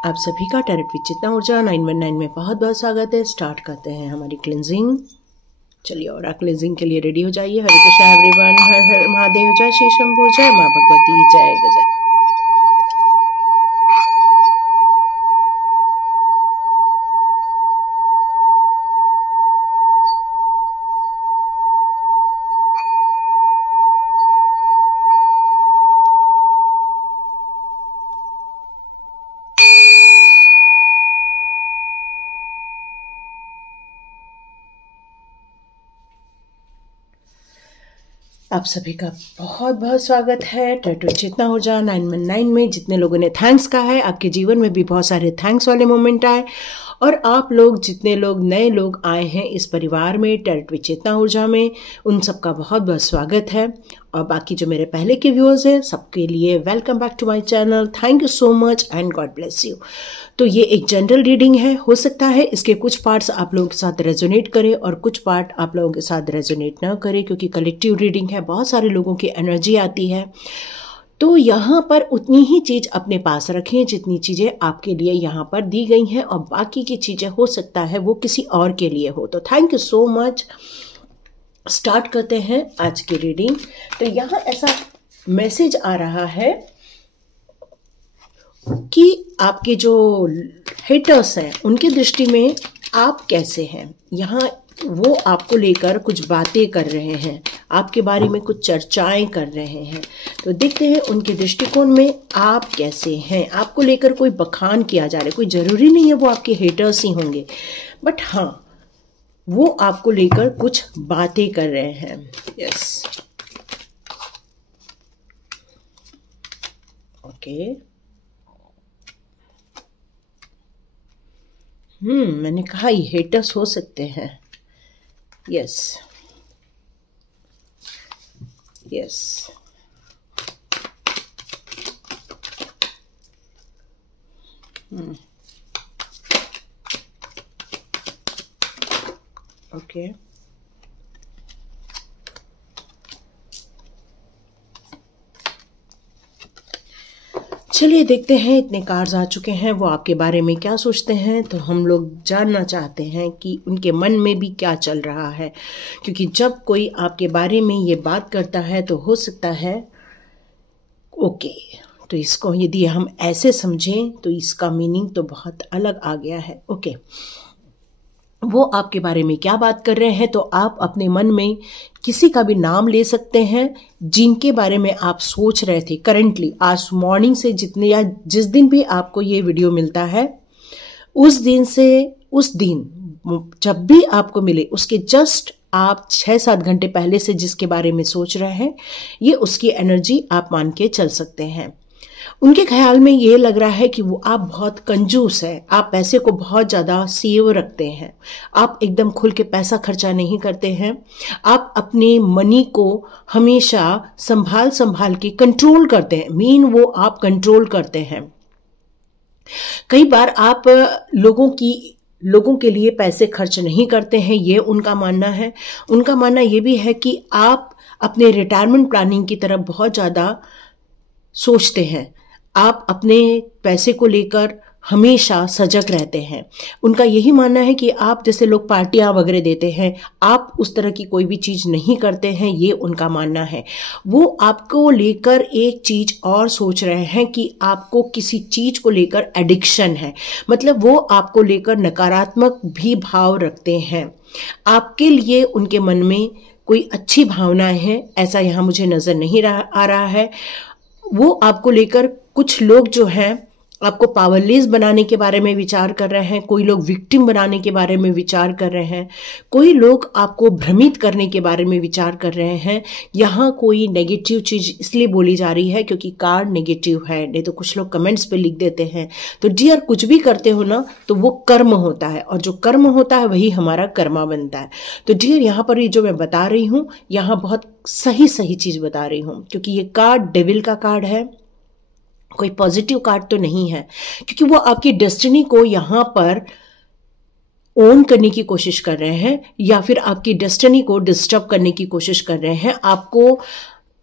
आप सभी का टैरेट विद चेतना ऊर्जा 919 में बहुत बहुत स्वागत है। स्टार्ट करते हैं हमारी क्लिनजिंग। चलिए और आप क्लिनजिंग के लिए रेडी हो जाइए। हरे कृष्णा एवरीवन, हर हर महादेव, जय श्री शंभू, जय माँ भगवती, जय गजानन। आप सभी का बहुत बहुत स्वागत है टैरेट विद चेतना ऊर्जा 919 में। जितने लोगों ने थैंक्स कहा है, आपके जीवन में भी बहुत सारे थैंक्स वाले मोमेंट आए। और आप लोग जितने लोग नए लोग आए हैं इस परिवार में टैरेट विद चेतना ऊर्जा में, उन सबका बहुत बहुत स्वागत है। और बाकी जो मेरे पहले के व्यूअर्स हैं सबके लिए welcome back to my channel. Thank you so much and god bless you. तो ये एक जनरल रीडिंग है। हो सकता है इसके कुछ पार्ट्स आप लोगों के साथ रेजोनेट करें और कुछ पार्ट आप लोगों के साथ रेजोनेट ना करें, क्योंकि कलेक्टिव रीडिंग है, बहुत सारे लोगों की एनर्जी आती है। तो यहाँ पर उतनी ही चीज़ अपने पास रखें जितनी चीज़ें आपके लिए यहाँ पर दी गई हैं, और बाकी की चीज़ें हो सकता है वो किसी और के लिए हो। तो thank you so much. Start करते हैं आज की रीडिंग। तो यहाँ ऐसा मैसेज आ रहा है कि आपके जो हेटर्स हैं उनकी दृष्टि में आप कैसे हैं। यहाँ वो आपको लेकर कुछ बातें कर रहे हैं, आपके बारे में कुछ चर्चाएं कर रहे हैं। तो देखते हैं उनके दृष्टिकोण में आप कैसे हैं। आपको लेकर कोई बखान किया जा रहा है, कोई ज़रूरी नहीं है वो आपके हेटर्स ही होंगे, बट हाँ वो आपको लेकर कुछ बातें कर रहे हैं। Yes, okay. मैंने कहा ये हेटर्स हो सकते हैं। Yes yes, okay. चलिए देखते हैं, इतने कार्ड्स आ चुके हैं, वो आपके बारे में क्या सोचते हैं। तो हम लोग जानना चाहते हैं कि उनके मन में भी क्या चल रहा है, क्योंकि जब कोई आपके बारे में ये बात करता है तो हो सकता है ओके। तो इसको यदि हम ऐसे समझें तो इसका मीनिंग तो बहुत अलग आ गया है। ओके, वो आपके बारे में क्या बात कर रहे हैं, तो आप अपने मन में किसी का भी नाम ले सकते हैं जिनके बारे में आप सोच रहे थे करंटली, आज मॉर्निंग से जितने या जिस दिन भी आपको ये वीडियो मिलता है उस दिन से उस दिन जब भी आपको मिले उसके जस्ट आप 6-7 घंटे पहले से जिसके बारे में सोच रहे हैं, ये उसकी एनर्जी आप मान के चल सकते हैं। उनके ख्याल में ये लग रहा है कि वो आप बहुत कंजूस है, आप पैसे को बहुत ज़्यादा सेव रखते हैं, आप एकदम खुल के पैसा खर्चा नहीं करते हैं, आप अपने मनी को हमेशा संभाल संभाल के कंट्रोल करते हैं। मेन वो आप कंट्रोल करते हैं। कई बार आप लोगों के लिए पैसे खर्च नहीं करते हैं, ये उनका मानना है। उनका मानना ये भी है कि आप अपने रिटायरमेंट प्लानिंग की तरफ बहुत ज़्यादा सोचते हैं, आप अपने पैसे को लेकर हमेशा सजग रहते हैं। उनका यही मानना है कि आप जैसे लोग पार्टियां वगैरह देते हैं, आप उस तरह की कोई भी चीज़ नहीं करते हैं, ये उनका मानना है। वो आपको लेकर एक चीज़ और सोच रहे हैं कि आपको किसी चीज़ को लेकर एडिक्शन है, मतलब वो आपको लेकर नकारात्मक भी भाव रखते हैं। आपके लिए उनके मन में कोई अच्छी भावनाएं हैं ऐसा यहाँ मुझे नज़र नहीं आ रहा है। वो आपको लेकर कुछ लोग जो हैं आपको पावरलेस बनाने के बारे में विचार कर रहे हैं, कोई लोग विक्टिम बनाने के बारे में विचार कर रहे हैं, कोई लोग आपको भ्रमित करने के बारे में विचार कर रहे हैं। यहाँ कोई नेगेटिव चीज़ इसलिए बोली जा रही है क्योंकि कार्ड नेगेटिव है, नहीं तो कुछ लोग कमेंट्स पे लिख देते हैं। तो डियर, कुछ भी करते हो ना तो वो कर्म होता है, और जो कर्म होता है वही हमारा कर्मा बनता है। तो डियर, यहाँ पर ये जो मैं बता रही हूँ यहाँ बहुत सही चीज़ बता रही हूँ, क्योंकि ये कार्ड डेविल का कार्ड है, कोई पॉजिटिव कार्ड तो नहीं है, क्योंकि वो आपकी डेस्टिनी को यहाँ पर ओन करने की कोशिश कर रहे हैं या फिर आपकी डेस्टिनी को डिस्टर्ब करने की कोशिश कर रहे हैं, आपको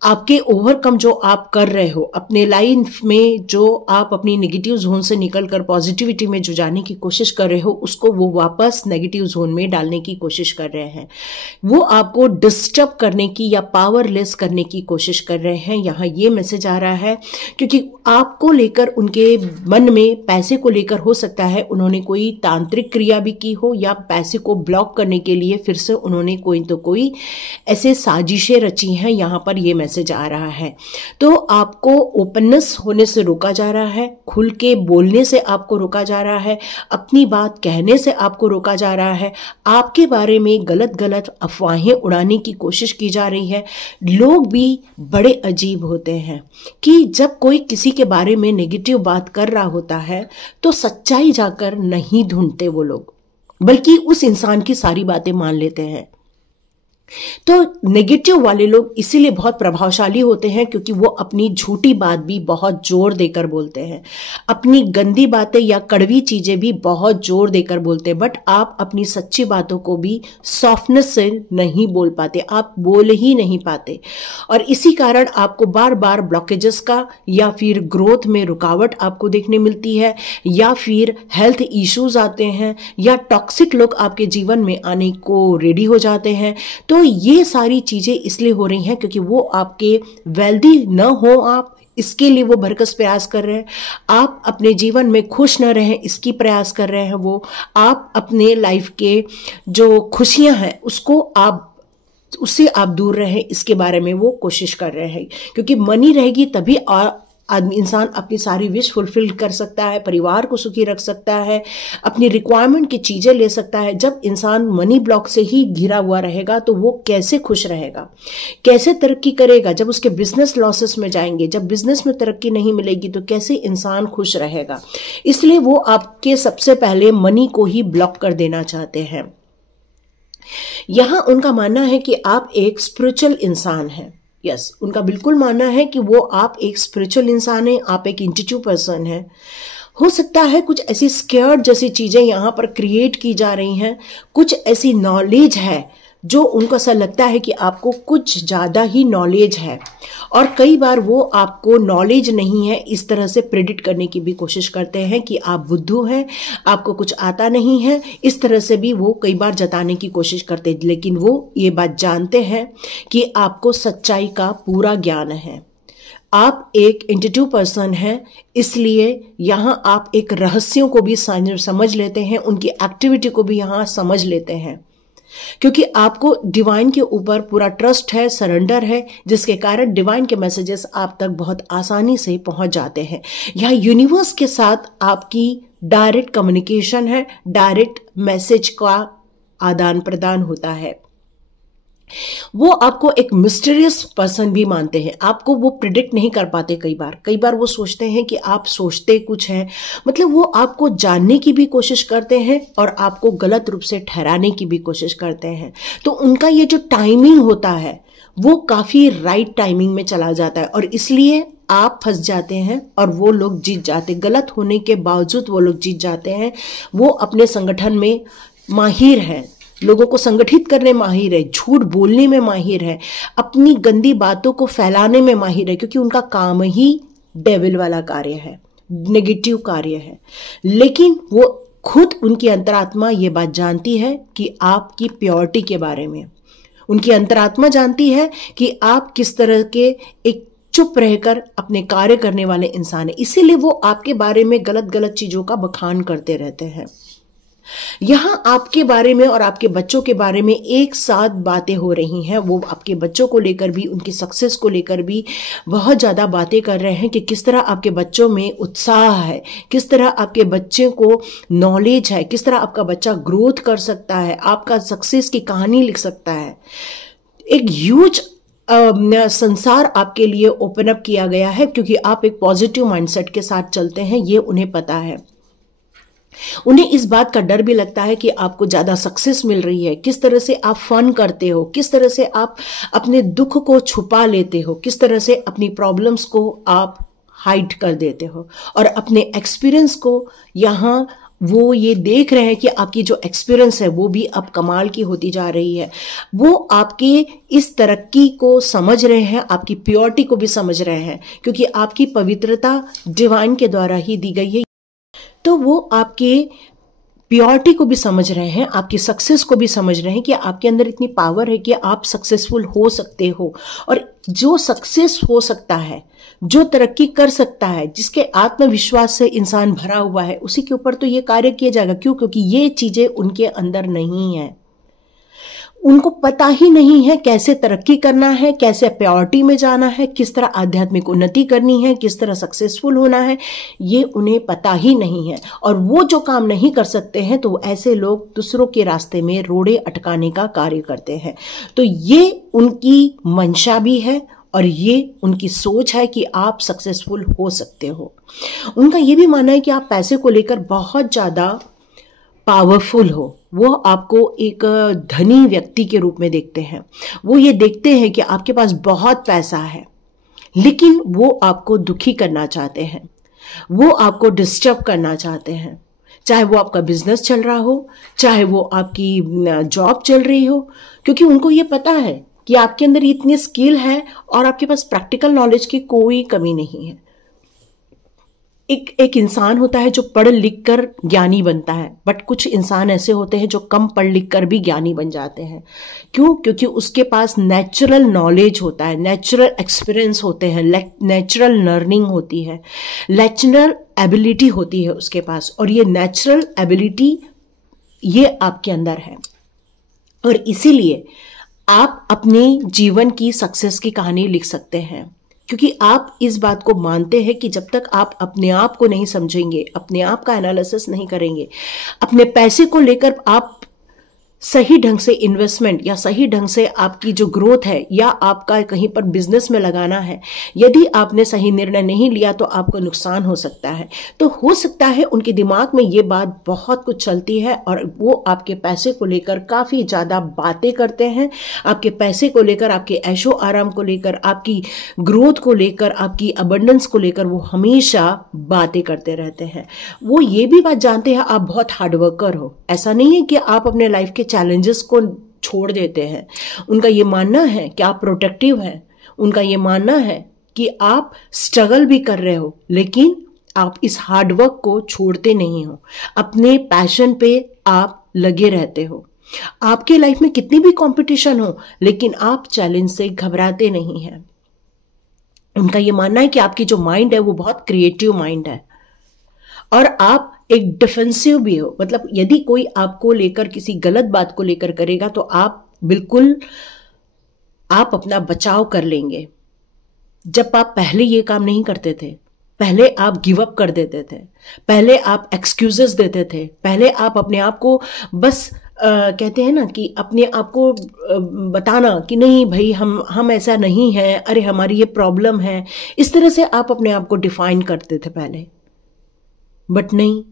आपके ओवरकम जो आप कर रहे हो अपने लाइफ में, जो आप अपनी नेगेटिव जोन से निकलकर पॉजिटिविटी में जो जाने की कोशिश कर रहे हो, उसको वो वापस नेगेटिव जोन में डालने की कोशिश कर रहे हैं। वो आपको डिस्टर्ब करने की या पावरलेस करने की कोशिश कर रहे हैं। यहाँ ये मैसेज आ रहा है क्योंकि आपको लेकर उनके मन में, पैसे को लेकर हो सकता है उन्होंने कोई तांत्रिक क्रिया भी की हो, या पैसे को ब्लॉक करने के लिए फिर से उन्होंने कोई तो कोई ऐसे साजिशें रची हैं। यहाँ पर ये मैसेज आ रहा है। तो आपको ओपननेस होने से रोका जा रहा है, खुल के बोलने से आपको रोका जा रहा है, अपनी बात कहने से आपको रोका जा रहा है, आपके बारे में गलत गलत अफवाहें उड़ाने की कोशिश की जा रही है। लोग भी बड़े अजीब होते हैं कि जब कोई किसी के बारे में नेगेटिव बात कर रहा होता है तो सच्चाई जाकर नहीं ढूंढते वो लोग, बल्कि उस इंसान की सारी बातें मान लेते हैं। तो नेगेटिव वाले लोग इसीलिए बहुत प्रभावशाली होते हैं क्योंकि वो अपनी झूठी बात भी बहुत जोर देकर बोलते हैं, अपनी गंदी बातें या कड़वी चीजें भी बहुत जोर देकर बोलते हैं। बट आप अपनी सच्ची बातों को भी सॉफ्टनेस से नहीं बोल पाते, आप बोल ही नहीं पाते, और इसी कारण आपको बार बार ब्लॉकेजेस का या फिर ग्रोथ में रुकावट आपको देखने मिलती है, या फिर हेल्थ इश्यूज आते हैं, या टॉक्सिक लोग आपके जीवन में आने को रेडी हो जाते हैं। तो ये सारी चीजें इसलिए हो रही हैं क्योंकि वो आपके वेल्दी न हो, आप इसके लिए वो भरकस प्रयास कर रहे हैं। आप अपने जीवन में खुश न रहें इसकी प्रयास कर रहे हैं वो। आप अपने लाइफ के जो खुशियां हैं उससे आप दूर रहें, इसके बारे में वो कोशिश कर रहे हैं। क्योंकि मनी रहेगी तभी इंसान अपनी सारी विश फुलफिल कर सकता है, परिवार को सुखी रख सकता है, अपनी रिक्वायरमेंट की चीजें ले सकता है। जब इंसान मनी ब्लॉक से ही घिरा हुआ रहेगा तो वो कैसे खुश रहेगा, कैसे तरक्की करेगा? जब उसके बिजनेस लॉसेस में जाएंगे, जब बिजनेस में तरक्की नहीं मिलेगी तो कैसे इंसान खुश रहेगा? इसलिए वो आपके सबसे पहले मनी को ही ब्लॉक कर देना चाहते हैं। यहां उनका मानना है कि आप एक स्पिरिचुअल इंसान हैं। यस, उनका बिल्कुल मानना है कि वो आप एक स्पिरिचुअल इंसान हैं, आप एक इंट्यूटिव पर्सन हैं। हो सकता है कुछ ऐसी स्केयर्ड जैसी चीजें यहाँ पर क्रिएट की जा रही हैं, कुछ ऐसी नॉलेज है जो उनको ऐसा लगता है कि आपको कुछ ज्यादा ही नॉलेज है, और कई बार वो आपको नॉलेज नहीं है इस तरह से प्रेडिक्ट करने की भी कोशिश करते हैं कि आप बुद्धू हैं, आपको कुछ आता नहीं है, इस तरह से भी वो कई बार जताने की कोशिश करते हैं। लेकिन वो ये बात जानते हैं कि आपको सच्चाई का पूरा ज्ञान है, आप एक इंट्यूटिव पर्सन हैं, इसलिए यहाँ आप एक रहस्यों को भी समझ लेते हैं, उनकी एक्टिविटी को भी यहाँ समझ लेते हैं, क्योंकि आपको डिवाइन के ऊपर पूरा ट्रस्ट है, सरेंडर है, जिसके कारण डिवाइन के मैसेजेस आप तक बहुत आसानी से पहुंच जाते हैं। यहाँ यूनिवर्स के साथ आपकी डायरेक्ट कम्युनिकेशन है, डायरेक्ट मैसेज का आदान प्रदान होता है। वो आपको एक मिस्टीरियस पर्सन भी मानते हैं, आपको वो प्रिडिक्ट नहीं कर पाते। कई बार वो सोचते हैं कि आप सोचते कुछ हैं, मतलब वो आपको जानने की भी कोशिश करते हैं और आपको गलत रूप से ठहराने की भी कोशिश करते हैं। तो उनका ये जो टाइमिंग होता है वो काफी राइट टाइमिंग में चला जाता है, और इसलिए आप फंस जाते हैं और वो लोग जीत जाते। गलत होने के बावजूद वो लोग जीत जाते हैं। वो अपने संगठन में माहिर हैं, लोगों को संगठित करने माहिर है, झूठ बोलने में माहिर है, अपनी गंदी बातों को फैलाने में माहिर है, क्योंकि उनका काम ही डेविल वाला कार्य है, नेगेटिव कार्य है। लेकिन वो खुद, उनकी अंतरात्मा ये बात जानती है कि आपकी प्योरिटी के बारे में, उनकी अंतरात्मा जानती है कि आप किस तरह के एक चुप रहकर अपने कार्य करने वाले इंसान है। इसीलिए वो आपके बारे में गलत गलत चीजों का बखान करते रहते हैं। यहां आपके बारे में और आपके बच्चों के बारे में एक साथ बातें हो रही हैं। वो आपके बच्चों को लेकर भी, उनकी सक्सेस को लेकर भी बहुत ज्यादा बातें कर रहे हैं कि किस तरह आपके बच्चों में उत्साह है, किस तरह आपके बच्चे को नॉलेज है, किस तरह आपका बच्चा ग्रोथ कर सकता है, आपका सक्सेस की कहानी लिख सकता है। एक ह्यूज संसार आपके लिए ओपन अप किया गया है, क्योंकि आप एक पॉजिटिव माइंडसेट के साथ चलते हैं, ये उन्हें पता है। उन्हें इस बात का डर भी लगता है कि आपको ज्यादा सक्सेस मिल रही है, किस तरह से आप फन करते हो, किस तरह से आप अपने दुख को छुपा लेते हो, किस तरह से अपनी प्रॉब्लम्स को आप हाइड कर देते हो और अपने एक्सपीरियंस को यहाँ वो ये देख रहे हैं कि आपकी जो एक्सपीरियंस है वो भी अब कमाल की होती जा रही है। वो आपकी इस तरक्की को समझ रहे हैं, आपकी प्योरिटी को भी समझ रहे हैं, क्योंकि आपकी पवित्रता डिवाइन के द्वारा ही दी गई है। तो वो आपके प्योरिटी को भी समझ रहे हैं, आपकी सक्सेस को भी समझ रहे हैं कि आपके अंदर इतनी पावर है कि आप सक्सेसफुल हो सकते हो। और जो सक्सेस हो सकता है, जो तरक्की कर सकता है, जिसके आत्मविश्वास से इंसान भरा हुआ है, उसी के ऊपर तो ये कार्य किया जाएगा। क्यों? क्योंकि ये चीजें उनके अंदर नहीं है। उनको पता ही नहीं है कैसे तरक्की करना है, कैसे प्योरिटी में जाना है, किस तरह आध्यात्मिक उन्नति करनी है, किस तरह सक्सेसफुल होना है, ये उन्हें पता ही नहीं है। और वो जो काम नहीं कर सकते हैं तो ऐसे लोग दूसरों के रास्ते में रोड़े अटकाने का कार्य करते हैं। तो ये उनकी मंशा भी है और ये उनकी सोच है कि आप सक्सेसफुल हो सकते हो। उनका ये भी मानना है कि आप पैसे को लेकर बहुत ज्यादा पावरफुल हो। वो आपको एक धनी व्यक्ति के रूप में देखते हैं। वो ये देखते हैं कि आपके पास बहुत पैसा है, लेकिन वो आपको दुखी करना चाहते हैं, वो आपको डिस्टर्ब करना चाहते हैं। चाहे वो आपका बिजनेस चल रहा हो, चाहे वो आपकी जॉब चल रही हो, क्योंकि उनको ये पता है कि आपके अंदर इतनी स्किल है और आपके पास प्रैक्टिकल नॉलेज की कोई कमी नहीं है। एक इंसान होता है जो पढ़ लिख कर ज्ञानी बनता है, बट कुछ इंसान ऐसे होते हैं जो कम पढ़ लिख कर भी ज्ञानी बन जाते हैं। क्यों? क्योंकि उसके पास नेचुरल नॉलेज होता है, नेचुरल एक्सपीरियंस होते हैं, नेचुरल लर्निंग होती है, नेचुरल एबिलिटी होती है उसके पास। और ये नेचुरल एबिलिटी ये आपके अंदर है। और इसीलिए आप अपने जीवन की सक्सेस की कहानी लिख सकते हैं, क्योंकि आप इस बात को मानते हैं कि जब तक आप अपने आप को नहीं समझेंगे, अपने आप का एनालिसिस नहीं करेंगे, अपने पैसे को लेकर आप सही ढंग से इन्वेस्टमेंट या सही ढंग से आपकी जो ग्रोथ है या आपका कहीं पर बिजनेस में लगाना है, यदि आपने सही निर्णय नहीं लिया तो आपको नुकसान हो सकता है। तो हो सकता है उनके दिमाग में ये बात बहुत कुछ चलती है और वो आपके पैसे को लेकर काफी ज्यादा बातें करते हैं, आपके पैसे को लेकर, आपके ऐशो आराम को लेकर, आपकी ग्रोथ को लेकर, आपकी अबंडेंस को लेकर वो हमेशा बातें करते रहते हैं। वो ये भी बात जानते हैं आप बहुत हार्डवर्कर हो। ऐसा नहीं है कि आप अपने लाइफ के चैलेंजेस को छोड़ देते हैं। उनका ये मानना है कि आप प्रोटेक्टिव हैं। उनका ये मानना है कि आप स्ट्रगल भी कर रहे हो, लेकिन आप इस हार्डवर्क को छोड़ते नहीं हो, अपने पैशन पे आप लगे रहते हो। आपके लाइफ में कितनी भी कंपटीशन हो, लेकिन आप चैलेंज से घबराते नहीं हैं। उनका ये मानना है कि आपकी जो माइंड है वो बहुत क्रिएटिव माइंड है और आप एक डिफेंसिव भी हो। मतलब यदि कोई आपको लेकर किसी गलत बात को लेकर करेगा तो आप बिल्कुल आप अपना बचाव कर लेंगे। जब आप पहले ये काम नहीं करते थे, पहले आप गिव अप कर देते थे, पहले आप एक्सक्यूजेस देते थे, पहले आप अपने आप को बस कहते हैं ना कि अपने आप को बताना कि नहीं भाई हम ऐसा नहीं है, अरे हमारी ये प्रॉब्लम है, इस तरह से आप अपने आप को डिफाइन करते थे पहले। बट नहीं,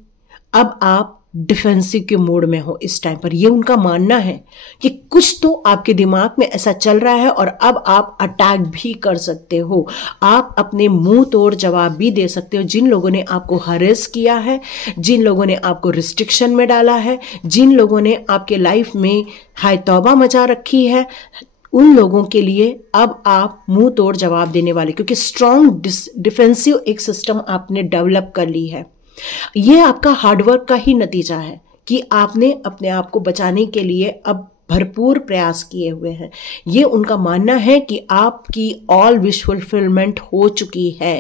अब आप डिफेंसिव के मोड में हो इस टाइम पर। ये उनका मानना है कि कुछ तो आपके दिमाग में ऐसा चल रहा है और अब आप अटैक भी कर सकते हो। आप अपने मुंह तोड़ जवाब भी दे सकते हो। जिन लोगों ने आपको हरेस किया है, जिन लोगों ने आपको रिस्ट्रिक्शन में डाला है, जिन लोगों ने आपके लाइफ में हाय तौबा मचा रखी है, उन लोगों के लिए अब आप मुंह तोड़ जवाब देने वाले, क्योंकि स्ट्रॉन्ग डिफेंसिव एक सिस्टम आपने डेवलप कर ली है। ये आपका हार्डवर्क का ही नतीजा है कि आपने अपने आप को बचाने के लिए अब भरपूर प्रयास किए हुए हैं। ये उनका मानना है कि आपकी ऑल विश फुलफिलमेंट हो चुकी है।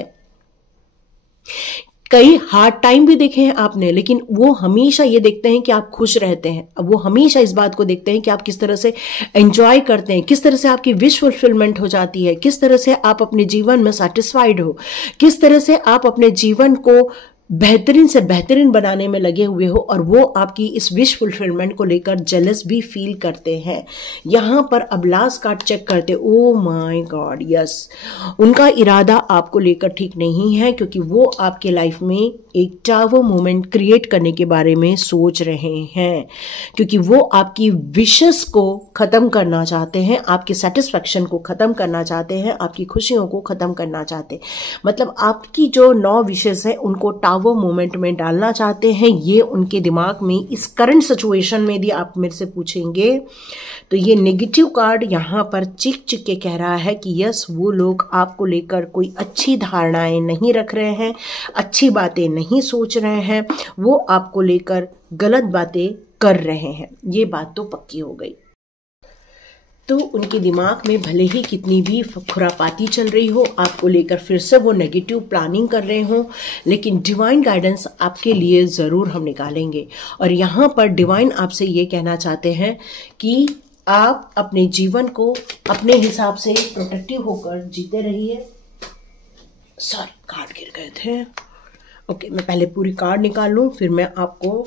कई हार्ड टाइम भी देखे हैं आपने, लेकिन वो हमेशा ये देखते हैं कि आप खुश रहते हैं। अब वो हमेशा इस बात को देखते हैं कि आप किस तरह से एंजॉय करते हैं, किस तरह से आपकी विश फुलफिलमेंट हो जाती है, किस तरह से आप अपने जीवन में सेटिस्फाइड हो, किस तरह से आप अपने जीवन को बेहतरीन से बेहतरीन बनाने में लगे हुए हो। और वो आपकी इस विश फुलफिलमेंट को लेकर जेलस भी फील करते हैं। यहाँ पर अब लास्ट कार्ड चेक करते, ओ माय गॉड, यस, उनका इरादा आपको लेकर ठीक नहीं है, क्योंकि वो आपके लाइफ में एक टावर मोमेंट क्रिएट करने के बारे में सोच रहे हैं, क्योंकि वो आपकी विशेस को खत्म करना चाहते हैं, आपके सेटिस्फैक्शन को खत्म करना चाहते हैं, आपकी खुशियों को खत्म करना चाहते हैं। मतलब आपकी जो 9 विशेस है उनको टावर मोमेंट में डालना चाहते हैं, ये उनके दिमाग में इस करंट सिचुएशन में यदि आप मेरे से पूछेंगे तो ये नेगेटिव कार्ड यहाँ पर चिक चिक के कह रहा है कि यस, वो लोग आपको लेकर कोई अच्छी धारणाएं नहीं रख रहे हैं, अच्छी बातें नहीं सोच रहे हैं, वो आपको लेकर गलत बातें कर रहे हैं। ये बात तो पक्की हो गई। तो उनके दिमाग में भले ही कितनी भी खुरापाती चल रही हो, आपको लेकर फिर से वो नेगेटिव प्लानिंग कर रहे हो, लेकिन डिवाइन गाइडेंस आपके लिए ज़रूर हम निकालेंगे। और यहाँ पर डिवाइन आपसे ये कहना चाहते हैं कि आप अपने जीवन को अपने हिसाब से प्रोटेक्टिव होकर जीते रहिए। सॉरी, कार्ड गिर गए थे। ओके, मैं पहले पूरी कार्ड निकाल लूँ, फिर मैं आपको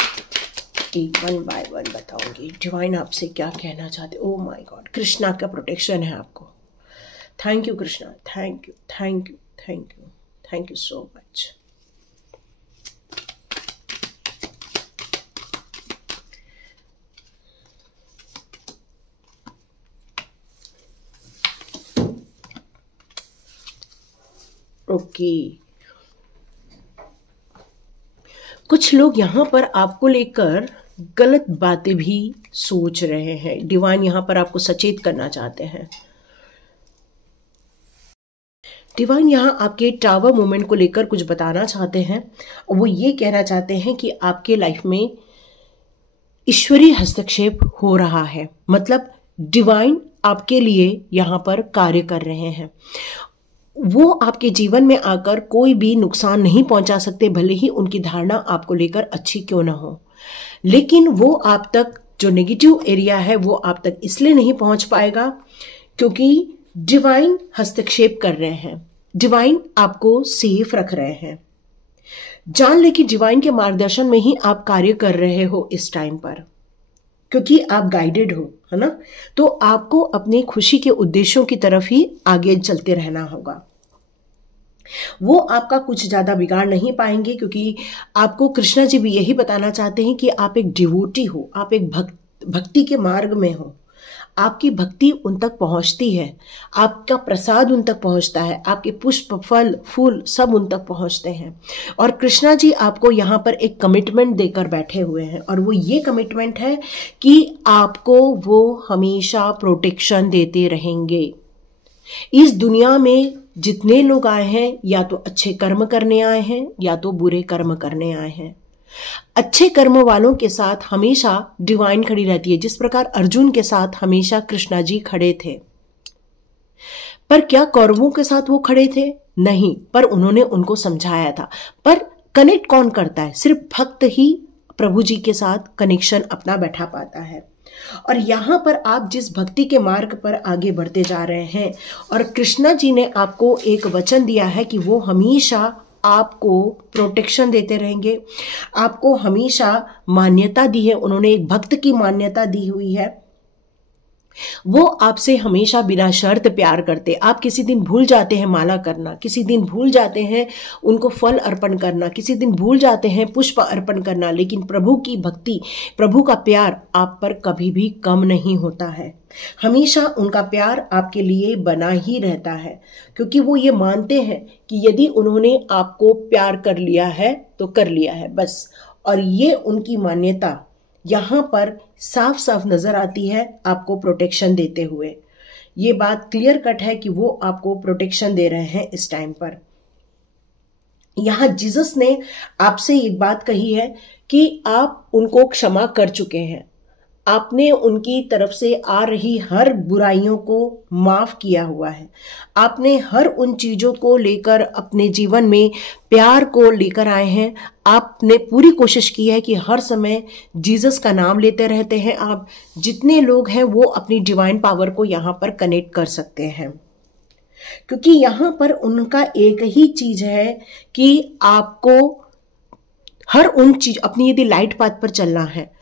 एक वन बाय वन बताऊंगी डिवाइन आपसे क्या कहना चाहते। ओ माय गॉड, कृष्णा का प्रोटेक्शन है आपको। Thank you Krishna, thank you, thank you, thank you, thank you so much. Okay, कुछ लोग यहाँ पर आपको लेकर गलत बातें भी सोच रहे हैं। डिवाइन यहाँ पर आपको सचेत करना चाहते हैं। डिवाइन यहाँ आपके टावर मोमेंट को लेकर कुछ बताना चाहते हैं, और वो ये कहना चाहते हैं कि आपके लाइफ में ईश्वरीय हस्तक्षेप हो रहा है। मतलब डिवाइन आपके लिए यहाँ पर कार्य कर रहे हैं। वो आपके जीवन में आकर कोई भी नुकसान नहीं पहुंचा सकते, भले ही उनकी धारणा आपको लेकर अच्छी क्यों ना हो, लेकिन वो आप तक जो नेगेटिव एरिया है वो आप तक इसलिए नहीं पहुंच पाएगा क्योंकि डिवाइन हस्तक्षेप कर रहे हैं। डिवाइन आपको सेफ रख रहे हैं। जान ले कि डिवाइन के मार्गदर्शन में ही आप कार्य कर रहे हो इस टाइम पर, क्योंकि आप गाइडेड हो, है ना। तो आपको अपनी खुशी के उद्देश्यों की तरफ ही आगे चलते रहना होगा। वो आपका कुछ ज्यादा बिगाड़ नहीं पाएंगे, क्योंकि आपको कृष्णा जी भी यही बताना चाहते हैं कि आप एक डिवोटी हो, आप एक भक्ति के मार्ग में हो। आपकी भक्ति उन तक पहुंचती है, आपका प्रसाद उन तक पहुंचता है, आपके पुष्प, फल, फूल सब उन तक पहुंचते हैं। और कृष्णा जी आपको यहाँ पर एक कमिटमेंट देकर बैठे हुए हैं, और वो ये कमिटमेंट है कि आपको वो हमेशा प्रोटेक्शन देते रहेंगे। इस दुनिया में जितने लोग आए हैं, या तो अच्छे कर्म करने आए हैं या तो बुरे कर्म करने आए हैं। अच्छे कर्म वालों के साथ हमेशा डिवाइन खड़ी रहती है, जिस प्रकार अर्जुन के साथ हमेशा कृष्णा जी खड़े थे। पर क्या कौरवों के साथ वो खड़े थे? नहीं, पर उन्होंने उनको समझाया था। पर कनेक्ट कौन करता है? सिर्फ भक्त ही प्रभु जी के साथ कनेक्शन अपना बैठा पाता है। और यहाँ पर आप जिस भक्ति के मार्ग पर आगे बढ़ते जा रहे हैं, और कृष्णा जी ने आपको एक वचन दिया है कि वो हमेशा आपको प्रोटेक्शन देते रहेंगे, आपको हमेशा मान्यता दी है। उन्होंने एक भक्त की मान्यता दी हुई है। वो आपसे हमेशा बिना शर्त प्यार करते। आप किसी दिन भूल जाते हैं माला करना, किसी दिन भूल जाते हैं उनको फल अर्पण करना, किसी दिन भूल जाते हैं पुष्प अर्पण करना, लेकिन प्रभु की भक्ति, प्रभु का प्यार आप पर कभी भी कम नहीं होता है। हमेशा उनका प्यार आपके लिए बना ही रहता है, क्योंकि वो ये मानते हैं कि यदि उन्होंने आपको प्यार कर लिया है तो कर लिया है बस। और ये उनकी मान्यता यहाँ पर साफ साफ नजर आती है आपको प्रोटेक्शन देते हुए। ये बात क्लियर कट है कि वो आपको प्रोटेक्शन दे रहे हैं इस टाइम पर। यहाँ जीसस ने आपसे एक बात कही है कि आप उनको क्षमा कर चुके हैं। आपने उनकी तरफ से आ रही हर बुराइयों को माफ किया हुआ है। आपने हर उन चीजों को लेकर अपने जीवन में प्यार को लेकर आए हैं। आपने पूरी कोशिश की है कि हर समय जीसस का नाम लेते रहते हैं। आप जितने लोग हैं वो अपनी डिवाइन पावर को यहाँ पर कनेक्ट कर सकते हैं, क्योंकि यहाँ पर उनका एक ही चीज है कि आपको हर उन चीज, अपनी यदि लाइट पाथ पर चलना है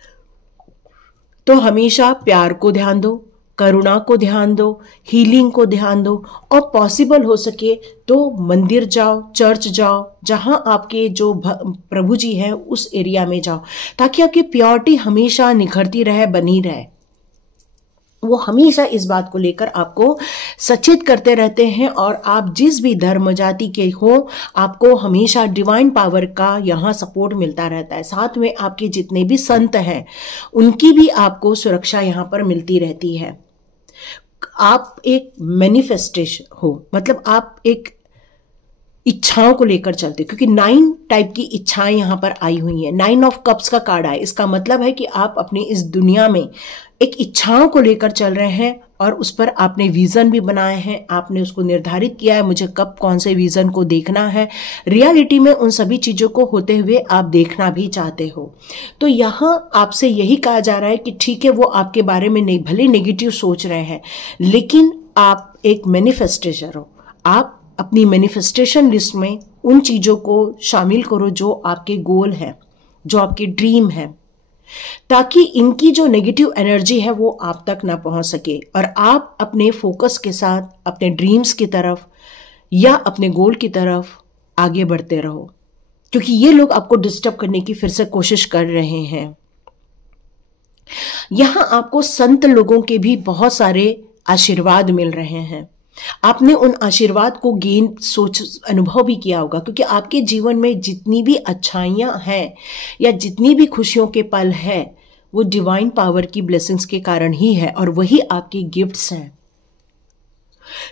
तो हमेशा प्यार को ध्यान दो, करुणा को ध्यान दो, हीलिंग को ध्यान दो, और पॉसिबल हो सके तो मंदिर जाओ, चर्च जाओ, जहां आपके जो प्रभु जी हैं उस एरिया में जाओ, ताकि आपकी प्योरिटी हमेशा निखरती रहे, बनी रहे। वो हमेशा इस बात को लेकर आपको सचेत करते रहते हैं, और आप जिस भी धर्म जाति के हो, आपको हमेशा डिवाइन पावर का यहाँ सपोर्ट मिलता रहता है। साथ में आपके जितने भी संत हैं उनकी भी आपको सुरक्षा यहाँ पर मिलती रहती है। आप एक मैनिफेस्टेशन हो, मतलब आप एक इच्छाओं को लेकर चलते, क्योंकि 9 टाइप की इच्छाएं यहां पर आई हुई हैं। 9 ऑफ कप्स का कार्ड है। इसका मतलब है कि आप अपनी इस दुनिया में एक इच्छाओं को लेकर चल रहे हैं, और उस पर आपने विजन भी बनाए हैं, आपने उसको निर्धारित किया है मुझे कब कौन से विजन को देखना है। रियलिटी में उन सभी चीजों को होते हुए आप देखना भी चाहते हो। तो यहाँ आपसे यही कहा जा रहा है कि ठीक है, वो आपके बारे में नहीं, भले नेगेटिव सोच रहे हैं, लेकिन आप एक मैनिफेस्टेशन हो। आप अपनी मैनिफेस्टेशन लिस्ट में उन चीजों को शामिल करो जो आपके गोल है, जो आपके ड्रीम है, ताकि इनकी जो नेगेटिव एनर्जी है वो आप तक ना पहुंच सके, और आप अपने फोकस के साथ अपने ड्रीम्स की तरफ या अपने गोल की तरफ आगे बढ़ते रहो, क्योंकि ये लोग आपको डिस्टर्ब करने की फिर से कोशिश कर रहे हैं। यहां आपको संत लोगों के भी बहुत सारे आशीर्वाद मिल रहे हैं। आपने उन आशीर्वाद को गेन सोच अनुभव भी किया होगा, क्योंकि आपके जीवन में जितनी भी अच्छाइयां हैं या जितनी भी खुशियों के पल है वो डिवाइन पावर की ब्लेसिंग्स के कारण ही है, और वही आपके गिफ्ट्स हैं।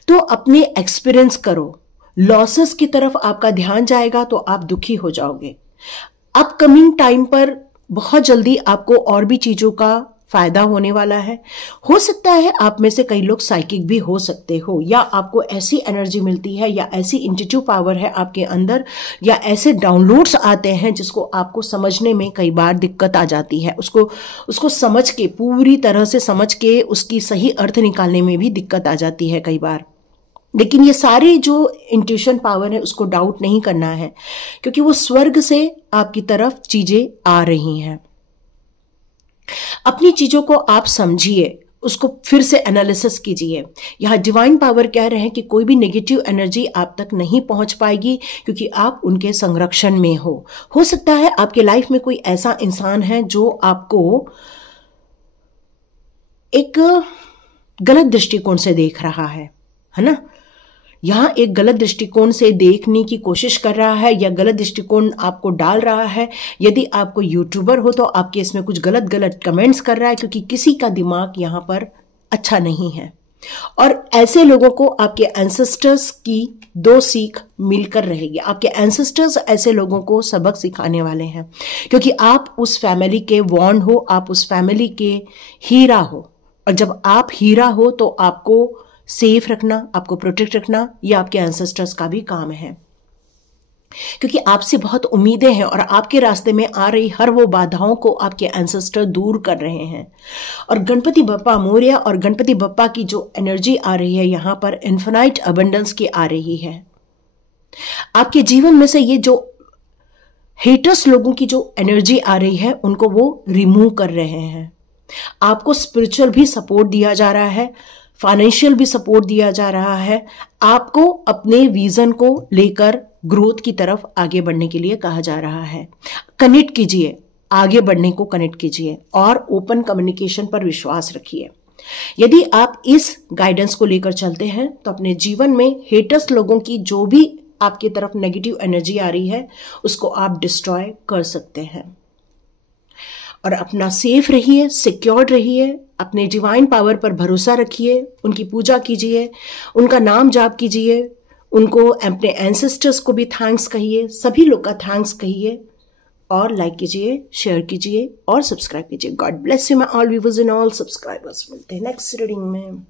तो अपने एक्सपीरियंस करो। लॉसेस की तरफ आपका ध्यान जाएगा तो आप दुखी हो जाओगे। अपकमिंग टाइम पर बहुत जल्दी आपको और भी चीजों का फायदा होने वाला है। हो सकता है आप में से कई लोग साइकिक भी हो सकते हो, या आपको ऐसी एनर्जी मिलती है या ऐसी इंट्यूटिव पावर है आपके अंदर, या ऐसे डाउनलोड्स आते हैं जिसको आपको समझने में कई बार दिक्कत आ जाती है। उसको समझ के, पूरी तरह से समझ के उसकी सही अर्थ निकालने में भी दिक्कत आ जाती है कई बार। लेकिन ये सारे जो इंट्यूशन पावर है उसको डाउट नहीं करना है, क्योंकि वो स्वर्ग से आपकी तरफ चीजें आ रही हैं। अपनी चीजों को आप समझिए, उसको फिर से एनालिसिस कीजिए। यहां डिवाइन पावर कह रहे हैं कि कोई भी नेगेटिव एनर्जी आप तक नहीं पहुंच पाएगी, क्योंकि आप उनके संरक्षण में हो सकता है आपके लाइफ में कोई ऐसा इंसान है जो आपको एक गलत दृष्टिकोण से देख रहा है ना। यहां एक गलत दृष्टिकोण से देखने की कोशिश कर रहा है, या गलत दृष्टिकोण आपको डाल रहा है। यदि आप कोई यूट्यूबर हो तो आपके इसमें कुछ गलत कमेंट्स कर रहा है, क्योंकि किसी का दिमाग यहां पर अच्छा नहीं है। और ऐसे लोगों को आपके एंसेस्टर्स की 2 सीख मिलकर रहेगी। आपके एंसेस्टर्स ऐसे लोगों को सबक सिखाने वाले हैं, क्योंकि आप उस फैमिली के वॉन्ड हो, आप उस फैमिली के हीरा हो। और जब आप हीरा हो तो आपको सेफ रखना, आपको प्रोटेक्ट रखना, यह आपके एंसेस्टर्स का भी काम है, क्योंकि आपसे बहुत उम्मीदें हैं, और आपके रास्ते में आ रही हर वो बाधाओं को आपके एंसेस्टर दूर कर रहे हैं। और गणपति बप्पा मोरया और गणपति बप्पा की जो एनर्जी आ रही है यहां पर इन्फिनाइट अबंडेंस की आ रही है। आपके जीवन में से ये जो हेटर्स लोगों की जो एनर्जी आ रही है उनको वो रिमूव कर रहे हैं। आपको स्पिरिचुअल भी सपोर्ट दिया जा रहा है, फाइनेंशियल भी सपोर्ट दिया जा रहा है। आपको अपने विजन को लेकर ग्रोथ की तरफ आगे बढ़ने के लिए कहा जा रहा है। कनेक्ट कीजिए, आगे बढ़ने को कनेक्ट कीजिए, और ओपन कम्युनिकेशन पर विश्वास रखिए। यदि आप इस गाइडेंस को लेकर चलते हैं तो अपने जीवन में हेटर्स लोगों की जो भी आपकी तरफ नेगेटिव एनर्जी आ रही है उसको आप डिस्ट्रॉय कर सकते हैं। और अपना सेफ रहिए, सिक्योर्ड रहिए, अपने डिवाइन पावर पर भरोसा रखिए, उनकी पूजा कीजिए, उनका नाम जाप कीजिए, उनको, अपने एंसेस्टर्स को भी थैंक्स कहिए, सभी लोग का थैंक्स कहिए, और लाइक कीजिए, शेयर कीजिए और सब्सक्राइब कीजिए। God bless you my all viewers and all subscribers. मिलते हैं नेक्स्ट रीडिंग में।